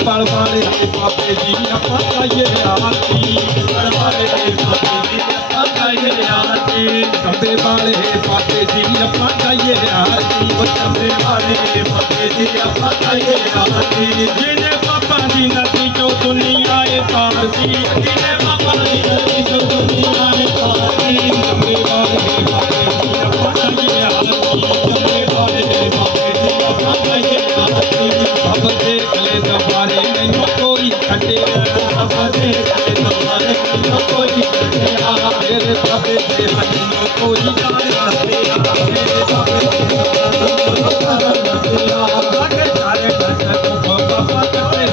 पल वाले बाबे जी अपा गाइए आरती पल वाले बाबे जी अपा गाइए आरती चंबे वाले बाबे जी अपा गाइए आरती चंबे वाले बाबे जी अपा गाइए आरती जिन्हें पापा जी नदी जो दुनिया तारती जिन्हें पापा जी नदी जो दुनिया तारती चंबे वाले बाबे जी अपा गाइए आरती चंबे वाले बाबे जी अपा गाइए आरती अब देख ले दबारे नहीं कोई खटे अब देख ले दबारे नहीं कोई खटे मेरे बाबे से हटनो कोई जाने लगे मेरे बाबे से लगे सारे घर को बाबा करते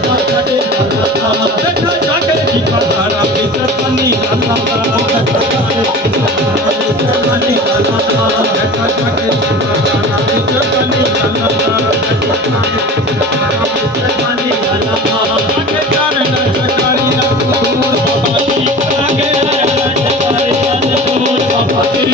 साला देखा जाके जी का सारा भीतर पानी लाला देखा जाके जी का सारा भीतर पानी लाला देखा जाके जी का सारा भीतर पानी लाला देखा जाके जी का सारा भीतर पानी लाला आगे जाने न सरकारी न दूर बाबा जी आगे जाने न सरकारी न दूर बाबा जी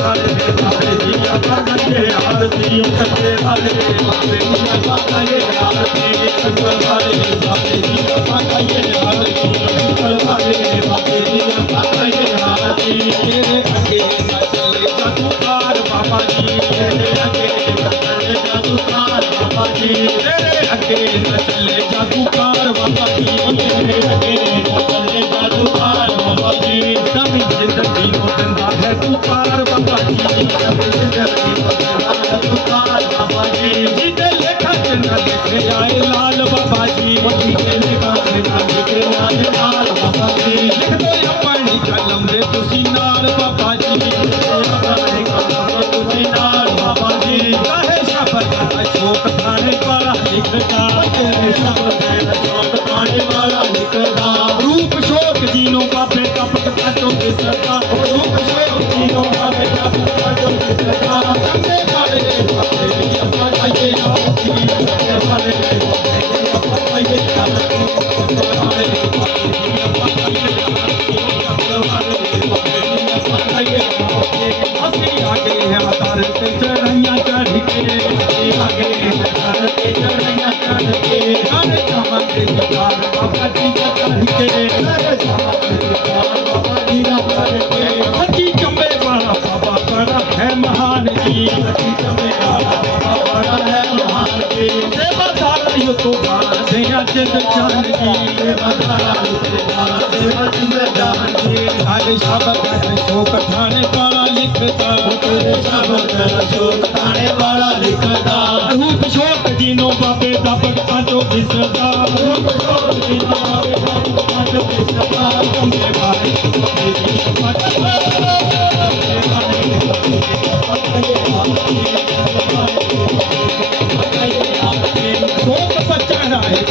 सारे जी अपा गए आरती करते वाले बाबे जी अपा गए आरती करते वाले बाबे जी अपा गए आरती करते वाले बाबे जी अपा गए आरती तेरे आगे न चले जादूकार बाबा जी तेरे आगे न चले जादूकार बाबा जी तेरे आगे न चले जादूकार बाबा जी तेरे आगे न चले जादूकार बाबा जी कभी जिंदगी को जिंदा है तू पार बाबा जी कभी जिंदगी को जिंदा है तू पार बाबा जी जिसे लेखा जिंदा देखे आए लाल बाबा जी जिसे लेखा जिंदा देखे आए लाल बाबा जी लिख दो अपनी कलम दे तुसी नाल बाबा जी अपनी कलम दे तुसी नाल बाबा जी कहे शब्द अशोक थाने वाला लिखता तेरे शब्द अशोक थाने वाला लिखता रूप शोक जीनो बाबे तपक काटो के सदा रूप शोक जीनो बाबे तपक काटो के सदा चंबे वाले बाबे जी अपा गाइए आरती चंबे वाले बाबे जी अपा गाइए आरती चंबे वाले बाबे जी अपा गाइए आरती चंबे वाले बाबे जी अपा गाइए आरती हंसी आगे है मतार ते चढ़ैया चढ़ के हंसी आगे है मतार ते चढ़ैया चढ़ के हर चाहते सरकार बाबा जी का चढ़ के हर चाहते सरकार बाबा जी का चढ़ के हजी चंबे वाला बाबा बड़ा है महान जी हजी चंबे वाला बाबा बड़ा है महान जी सेवादार यो तो बार दिया जिंद जान जी सेवादार यो तो बार दिया जिंद जान जी आगे शब्द अशोक थाने वाला लिखता तेरे शब्द अशोक थाने वाला लिखता रूप शोक जीनो बाबे दबक काटो बिसरता रूप शोक जीनो बाबे दबक काटो बिसरता चंबे वाले बाबे जी अपा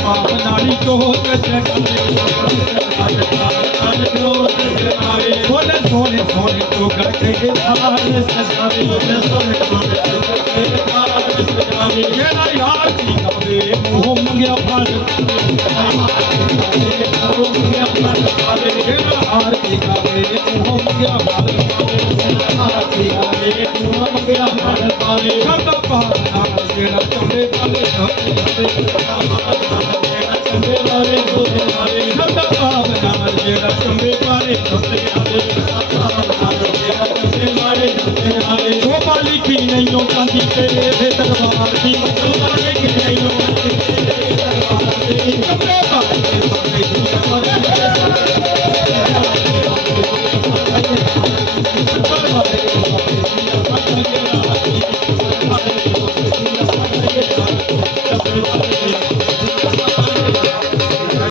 पाप नारी को सोने सोने सोने तो करके सजावे सोने सोने सजावे मेरा यार की गावे मुँह मंगया फल मेरा हार की गावे मुँह मंगया फल शब्द पाना जेड़ा चंबे वाले चंबे वाले शब्द पावना जेड़ा चंबे वाले चंबे वाले शोभा लिखी नहीं चांदी तेरे दरबार की